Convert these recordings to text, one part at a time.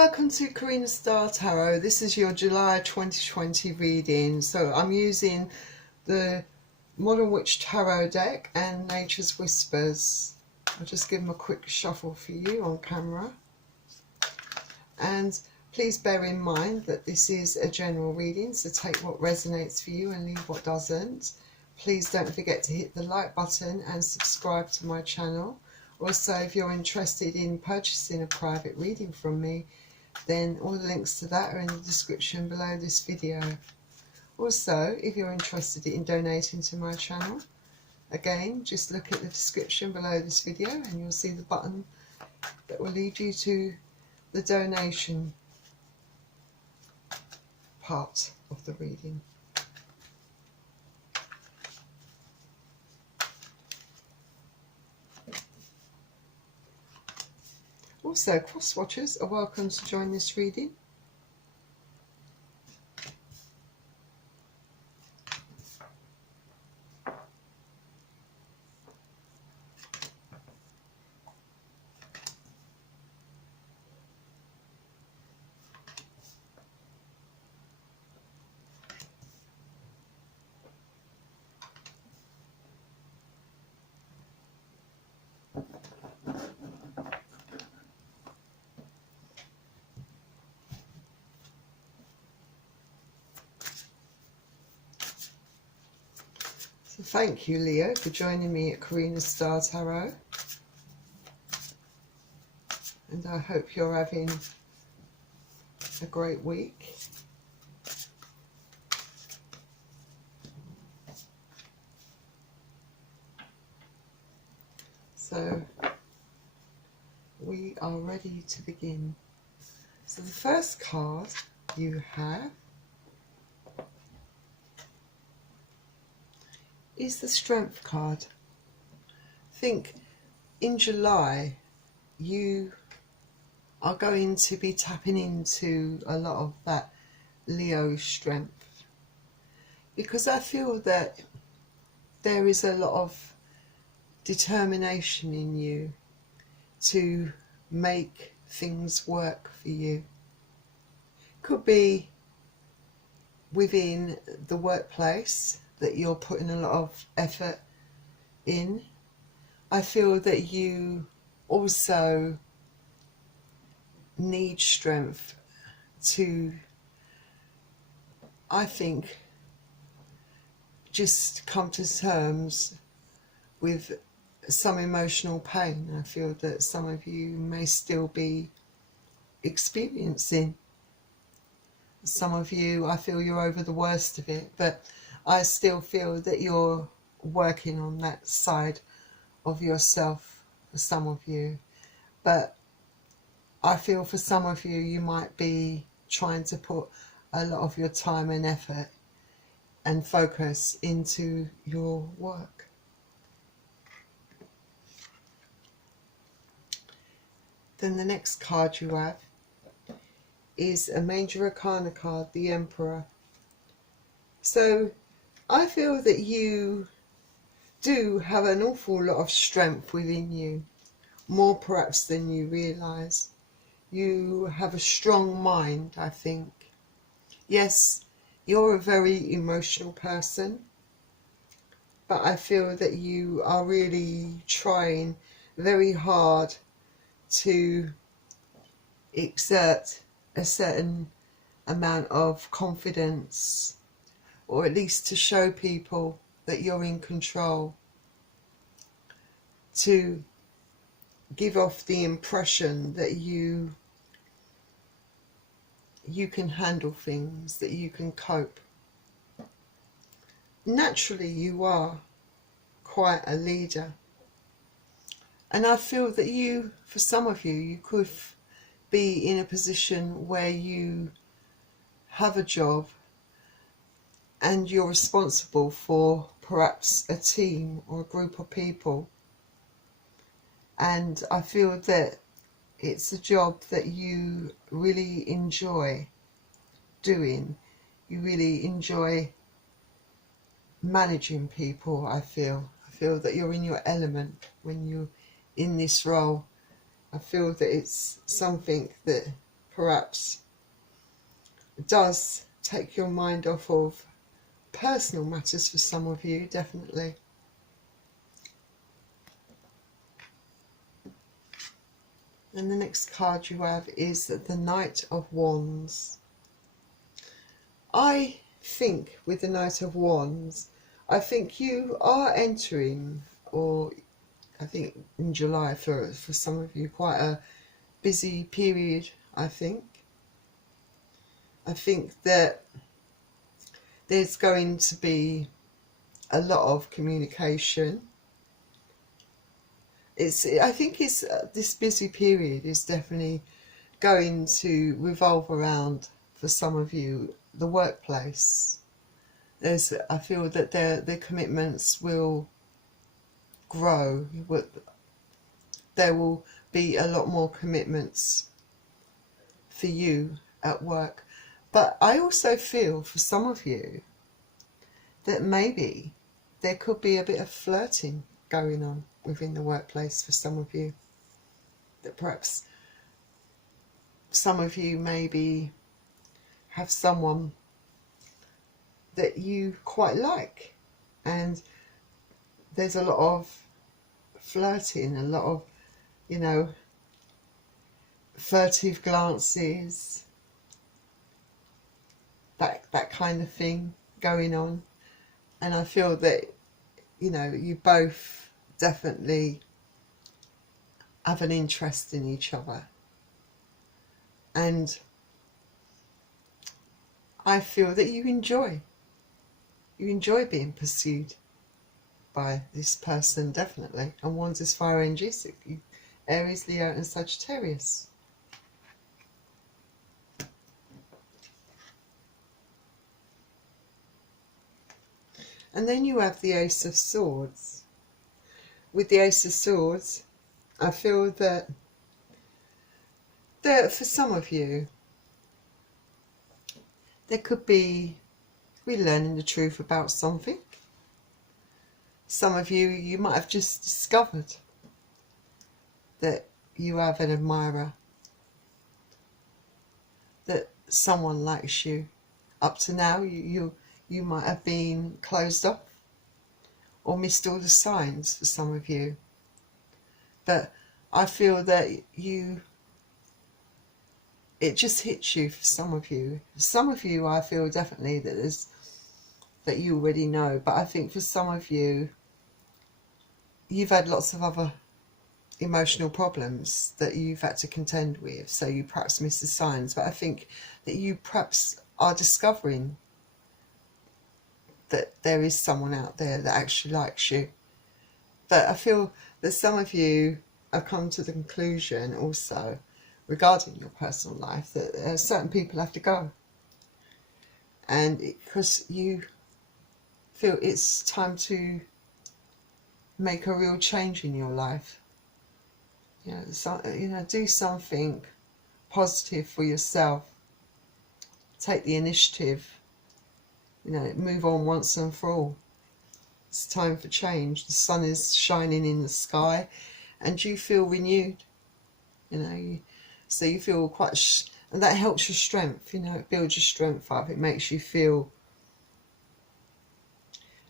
welcome to Karina Star Tarot. This is your July 2020 reading. So I'm using the Modern Witch Tarot deck and Nature's Whispers. I'll just give them a quick shuffle for you on camera. And please bear in mind that this is a general reading, so take what resonates for you and leave what doesn't. Please don't forget to hit the like button and subscribe to my channel. Also, if you're interested in purchasing a private reading from me, then all the links to that are in the description below this video. Also, if you're interested in donating to my channel, again, just look at the description below this video and you'll see the button that will lead you to the donation part of the reading. Also, cross-watchers are welcome to join this reading. Thank you, Leo, for joining me at Karina Star Tarot. And I hope you're having a great week. So, we are ready to begin. So the first card you have is the Strength card. I think in July you are going to be tapping into a lot of that Leo strength, because I feel that there is a lot of determination in you to make things work for you. Could be within the workplace that you're putting a lot of effort in. I feel that you also need strength to, I think, just come to terms with some emotional pain. I feel that some of you may still be experiencing. Some of you, I feel you're over the worst of it, but I still feel that you're working on that side of yourself for some of you. But I feel for some of you, you might be trying to put a lot of your time and effort and focus into your work. Then the next card you have is a Major Arcana card, the Emperor. So I feel that you do have an awful lot of strength within you, more perhaps than you realise. You have a strong mind, I think. Yes, you're a very emotional person, but I feel that you are really trying very hard to exert a certain amount of confidence, or at least to show people that you're in control, to give off the impression that you can handle things, that you can cope. Naturally, you are quite a leader. And I feel that you, for some of you, you could be in a position where you have a job and you're responsible for perhaps a team or a group of people. And I feel that it's a job that you really enjoy doing. You really enjoy managing people, I feel. I feel that you're in your element when you're in this role. I feel that it's something that perhaps does take your mind off of personal matters for some of you, definitely. And the next card you have is the Knight of Wands. I think with the Knight of Wands, I think you are entering, or I think in July for some of you, quite a busy period, I think. I think that there's going to be a lot of communication. I think this busy period is definitely going to revolve around, for some of you, the workplace. I feel that their commitments will grow. There will be a lot more commitments for you at work. But I also feel for some of you that maybe there could be a bit of flirting going on within the workplace for some of you. That perhaps some of you maybe have someone that you quite like, and there's a lot of flirting, a lot of, you know, furtive glances, that kind of thing going on. And I feel that, you know, you both definitely have an interest in each other, and I feel that you enjoy being pursued by this person, definitely. And Wands is fire energy, so Aries, Leo and Sagittarius. And then you have the Ace of Swords. With the Ace of Swords, I feel that for some of you, there could be learning the truth about something. Some of you, you might have just discovered that you have an admirer, that someone likes you. Up to now, you might have been closed off or missed all the signs for some of you. But I feel that it just hits you for some of you. Some of you, I feel definitely that you already know. But I think for some of you, you've had lots of other emotional problems that you've had to contend with. So you perhaps miss the signs. But I think that you perhaps are discovering that there is someone out there that actually likes you. But I feel that some of you have come to the conclusion also regarding your personal life that certain people have to go. And because you feel it's time to make a real change in your life. You know, do something positive for yourself. Take the initiative. You know, move on once and for all. It's time for change. The sun is shining in the sky, and you feel renewed. You know, so you feel quite, and that helps your strength. You know, it builds your strength up. It makes you feel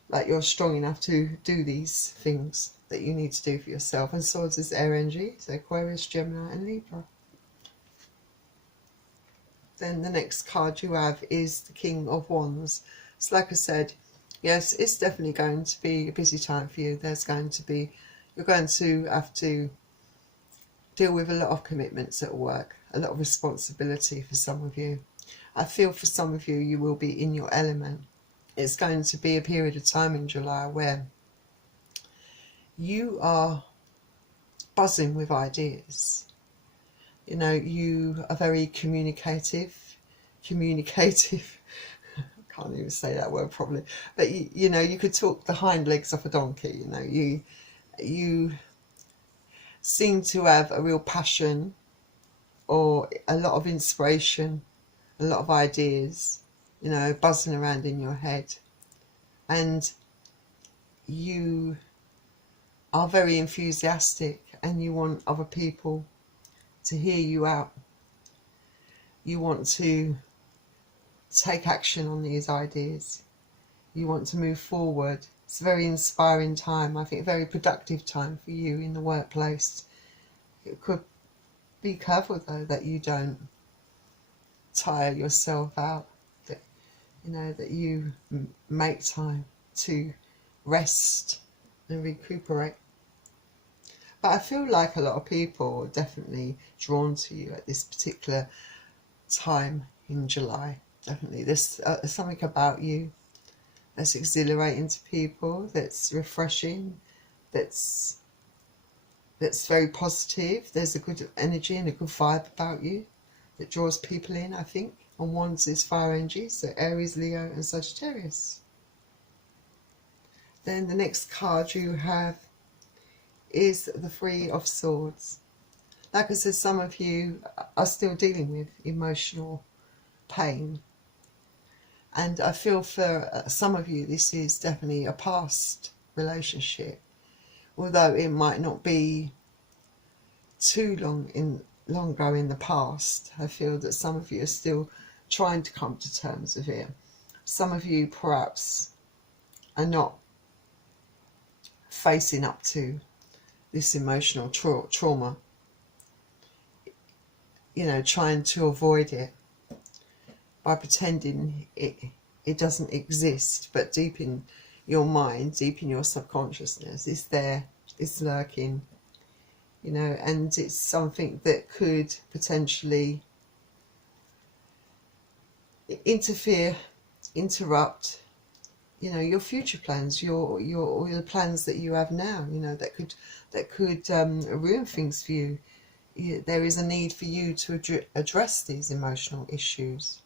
like you're strong enough to do these things that you need to do for yourself. And Swords is air energy, so Aquarius, Gemini and Libra. Then the next card you have is the King of Wands. So like I said, yes, it's definitely going to be a busy time for you. You're going to have to deal with a lot of commitments at work, a lot of responsibility for some of you. I feel for some of you, you will be in your element. It's going to be a period of time in July where you are buzzing with ideas. You know, you are very communicative. I can't even say that word properly. But you know, you could talk the hind legs off a donkey. You know, you seem to have a real passion or a lot of inspiration, a lot of ideas, you know, buzzing around in your head. And you are very enthusiastic and you want other people to hear you out. you want to take action on these ideas. You want to move forward. It's a very inspiring time. I think a very productive time for you in the workplace. It could be careful though that you don't tire yourself out. That you know that you make time to rest and recuperate. But I feel like a lot of people are definitely drawn to you at this particular time in July. Definitely, there's something about you that's exhilarating to people, that's refreshing, that's very positive. There's a good energy and a good vibe about you that draws people in, I think. And Wands is fire energy, so Aries, Leo and Sagittarius. Then the next card you have is the Three of Swords. Like I said, some of you are still dealing with emotional pain. And I feel for some of you, this is definitely a past relationship. Although it might not be too long ago in the past, I feel that some of you are still trying to come to terms with it. Some of you perhaps are not facing up to this emotional trauma, you know, trying to avoid it by pretending it doesn't exist, but deep in your mind, deep in your subconsciousness, it's there, it's lurking, you know, and it's something that could potentially interfere, interrupt, you know, your future plans, the plans that you have now, you know, that could ruin things for you. There is a need for you to address these emotional issues,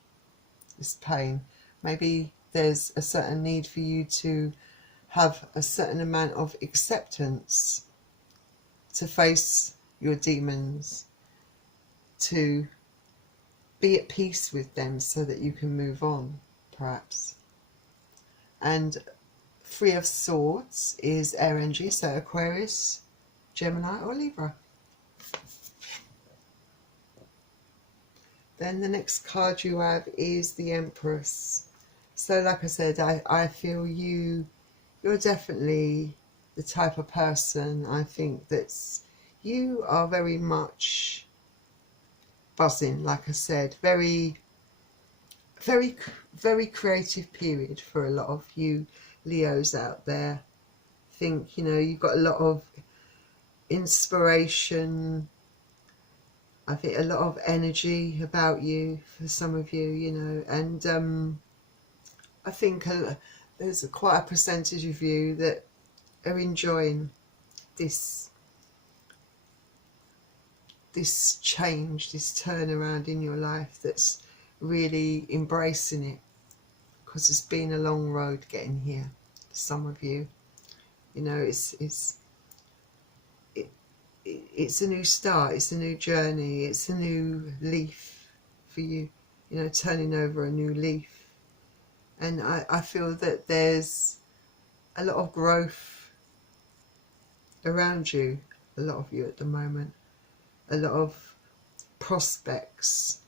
this pain. Maybe there's a certain need for you to have a certain amount of acceptance to face your demons, to be at peace with them so that you can move on, perhaps. And Three of Swords is air energy, so Aquarius, Gemini or Libra. Then the next card you have is the Empress. So like I said, I feel you're definitely the type of person, I think, you are very much buzzing, like I said, very creative period for a lot of you Leos out there. I think, you know, you've got a lot of inspiration, I think a lot of energy about you for some of you, you know, and I think there's quite a percentage of you that are enjoying this change, this turnaround in your life, that's really embracing it, because it's been a long road getting here for some of you. You know, it's a new start, it's a new journey, it's a new leaf for you, you know, turning over a new leaf. And I feel that there's a lot of growth around you, a lot of you at the moment, a lot of prospects.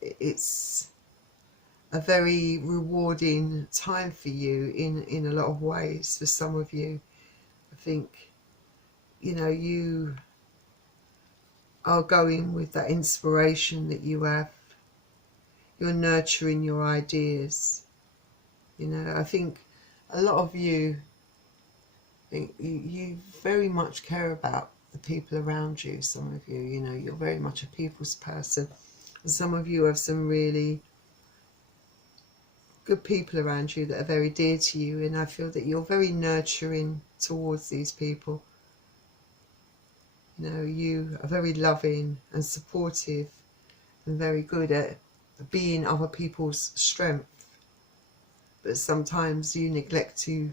It's a very rewarding time for you in a lot of ways. For some of you, I think, you know, you are going with that inspiration that you have. You're nurturing your ideas. You know, I think a lot of you think you very much care about the people around you. Some of you, you know, you're very much a people's person. And some of you have some really good people around you that are very dear to you, and I feel that you're very nurturing towards these people. You know, you are very loving and supportive and very good at being other people's strength, but sometimes you neglect to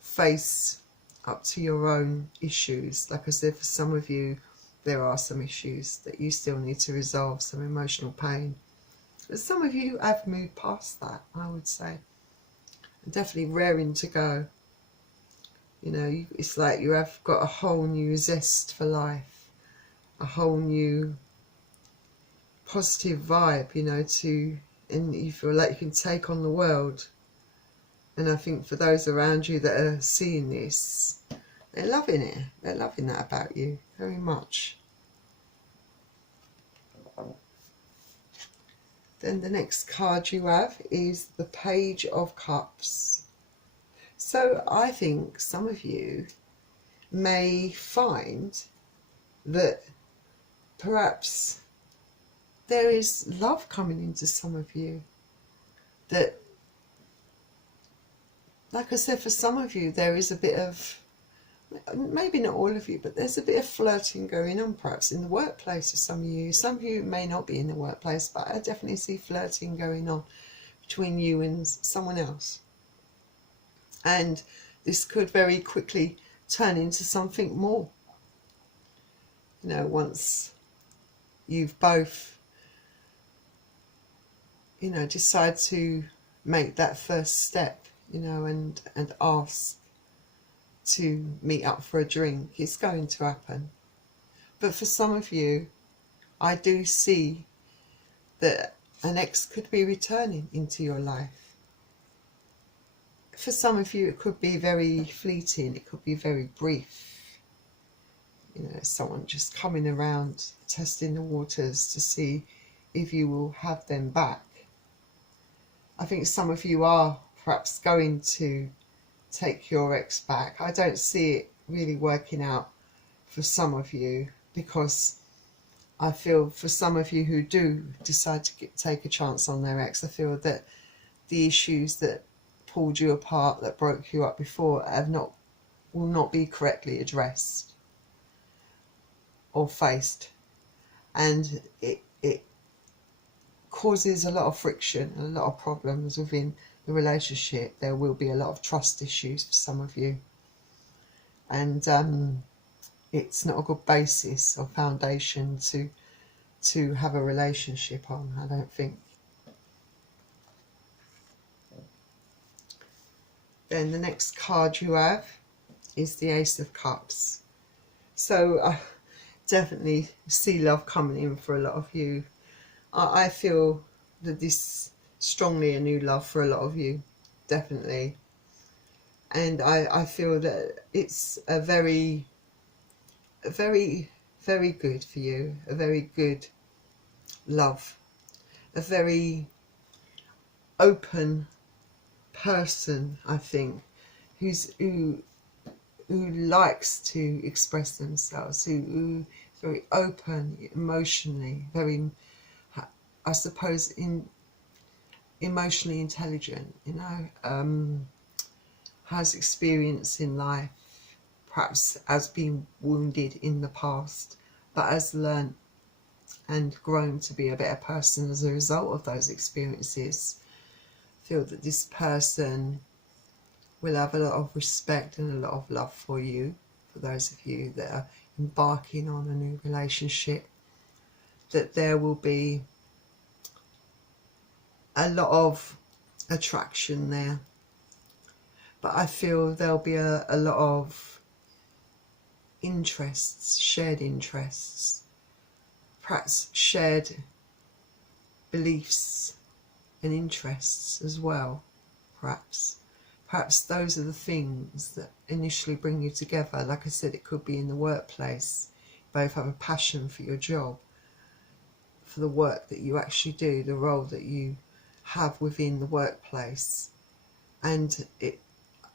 face up to your own issues. Like I said, for some of you, there are some issues that you still need to resolve, some emotional pain. But some of you have moved past that, I would say. And definitely raring to go. You know, it's like you have got a whole new zest for life, a whole new positive vibe, you know, and you feel like you can take on the world. And I think for those around you that are seeing this, they're loving it. They're loving that about you very much. Then the next card you have is the Page of Cups. So I think some of you may find that perhaps there is love coming into some of you. That, like I said, for some of you there is a bit of, maybe not all of you, but there's a bit of flirting going on perhaps in the workplace for some of you. Some of you may not be in the workplace, but I definitely see flirting going on between you and someone else. And this could very quickly turn into something more. You know, once you've both, you know, decide to make that first step, you know, and ask to meet up for a drink, it's going to happen. But for some of you, I do see that an ex could be returning into your life. For some of you, it could be very fleeting, it could be very brief. You know, someone just coming around, testing the waters to see if you will have them back. I think some of you are perhaps going to take your ex back. I don't see it really working out for some of you, because I feel for some of you who do decide to take a chance on their ex, I feel that the issues that pulled you apart, that broke you up before, will not be correctly addressed or faced, and it causes a lot of friction and a lot of problems within the relationship. There will be a lot of trust issues for some of you, and it's not a good basis or foundation to have a relationship on, I don't think. Then the next card you have is the Ace of Cups. So I definitely see love coming in for a lot of you. I feel that this strongly a new love for a lot of you, definitely. And I feel that it's a very good for you, a very good love, a very open person, I think, who likes to express themselves, who very open emotionally, very, I suppose, emotionally intelligent, you know, has experience in life, perhaps has been wounded in the past, but has learned and grown to be a better person as a result of those experiences. I feel that this person will have a lot of respect and a lot of love for you, for those of you that are embarking on a new relationship, that there will be a lot of attraction there, but I feel there'll be a lot of interests, shared interests, perhaps shared beliefs and interests as well. Perhaps those are the things that initially bring you together. Like I said, it could be in the workplace. You both have a passion for your job, for the work that you actually do, the role that you have within the workplace. And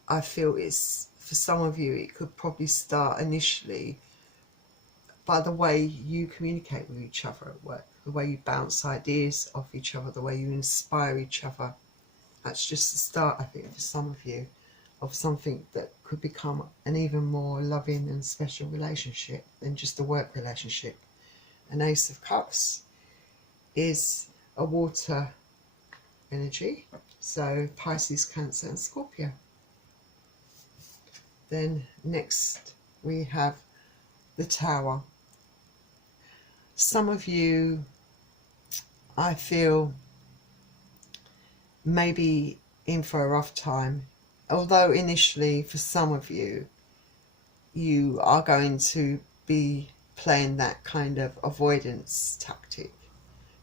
I feel it's, for some of you, it could probably start initially by the way you communicate with each other at work, the way you bounce ideas off each other, the way you inspire each other. That's just the start, I think, for some of you, of something that could become an even more loving and special relationship than just a work relationship. An Ace of Cups is a water energy, so Pisces, Cancer and Scorpio. Then next we have the Tower. Some of you, I feel, maybe in for a rough time, although initially for some of you, you are going to be playing that kind of avoidance tactic,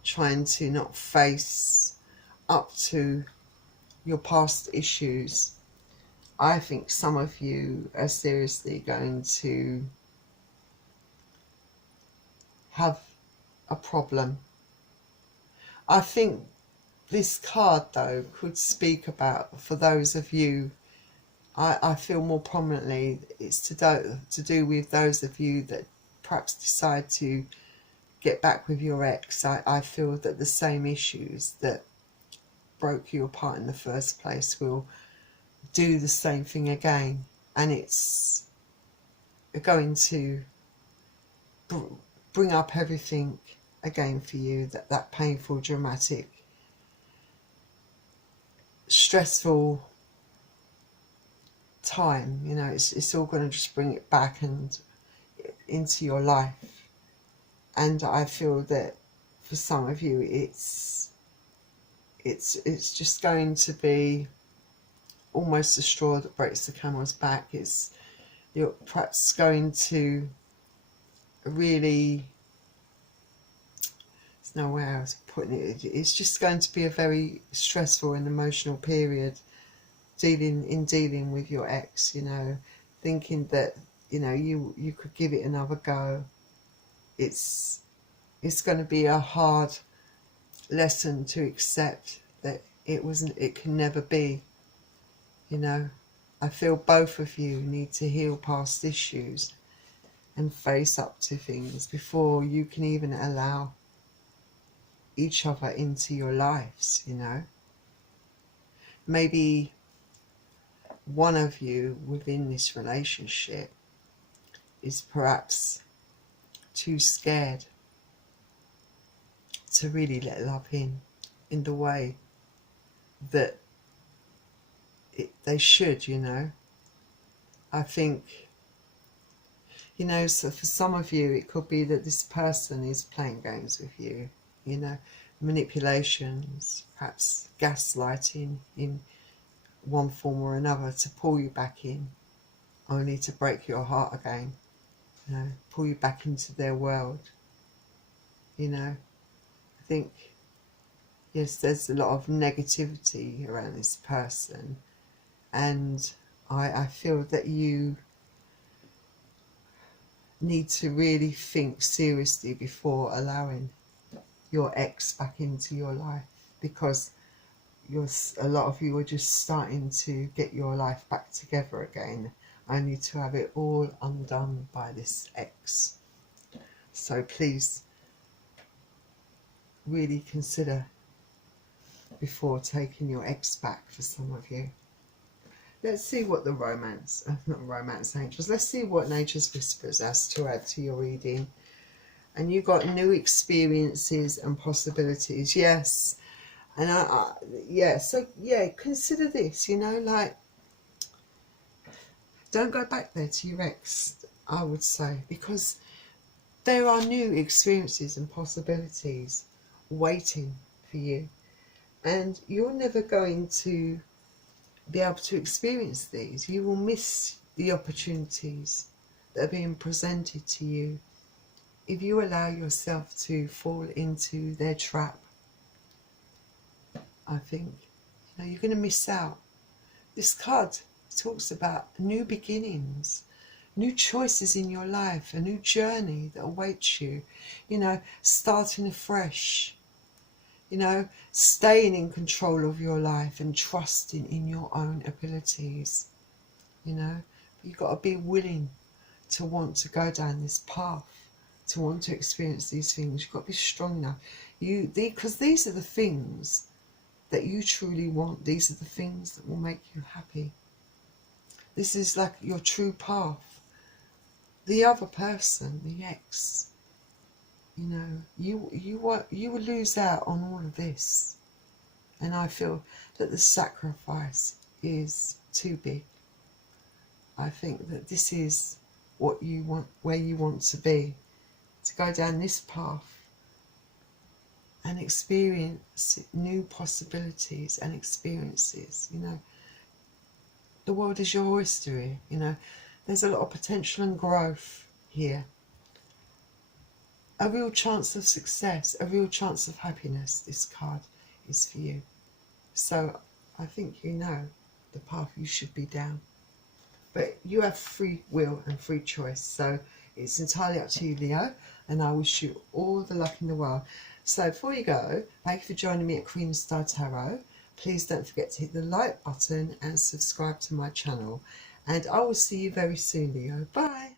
trying to not face up to your past issues. I think some of you are seriously going to have a problem. I think this card, though, could speak about, for those of you, I feel more prominently, it's to do with those of you that perhaps decide to get back with your ex. I feel that the same issues that broke you apart in the first place will do the same thing again, and it's going to bring up everything again for you, that painful, dramatic, stressful time. You know, it's all going to just bring it back and into your life. And I feel that for some of you it's just going to be almost the straw that breaks the camel's back. You're perhaps going to really, there's no way else of putting it, it's just going to be a very stressful and emotional period dealing with your ex, you know, thinking that, you know, you could give it another go. It's going to be a hard lesson to accept that it can never be, you know. I feel both of you need to heal past issues and face up to things before you can even allow each other into your lives, you know. Maybe one of you within this relationship is perhaps too scared to really let love in the way that they should, you know. I think, you know, so for some of you it could be that this person is playing games with you, you know, manipulations, perhaps gaslighting in one form or another to pull you back in, only to break your heart again, you know, pull you back into their world, you know. I think, yes, there's a lot of negativity around this person, and I feel that you need to really think seriously before allowing your ex back into your life, because a lot of you are just starting to get your life back together again, only to have it all undone by this ex. So please really consider before taking your ex back for some of you. Let's see what the not romance angels, let's see what nature's whispers has to add to your reading. And you got new experiences and possibilities, yes. And yeah, so yeah, consider this, you know, like, don't go back there to your ex, I would say, because there are new experiences and possibilities waiting for you, and you're never going to be able to experience these. You will miss the opportunities that are being presented to you if you allow yourself to fall into their trap. I think, you know, you're going to miss out. This card talks about new beginnings, new choices in your life, a new journey that awaits you, you know, starting afresh, you know, staying in control of your life and trusting in your own abilities, you know. But you've got to be willing to want to go down this path, to want to experience these things. You've got to be strong enough. Because these are the things that you truly want. These are the things that will make you happy. This is like your true path. The other person, the ex, you know, you will lose out on all of this. And I feel that the sacrifice is too big. I think that this is what you want, where you want to be, to go down this path and experience new possibilities and experiences, you know. The world is your oyster here, you know. There's a lot of potential and growth here. a real chance of success, a real chance of happiness. This card is for you. So I think you know the path you should be down. But you have free will and free choice. So it's entirely up to you, Leo. And I wish you all the luck in the world. So before you go, thank you for joining me at Karina Star Tarot. Please don't forget to hit the like button and subscribe to my channel. And I will see you very soon, Leo. Bye.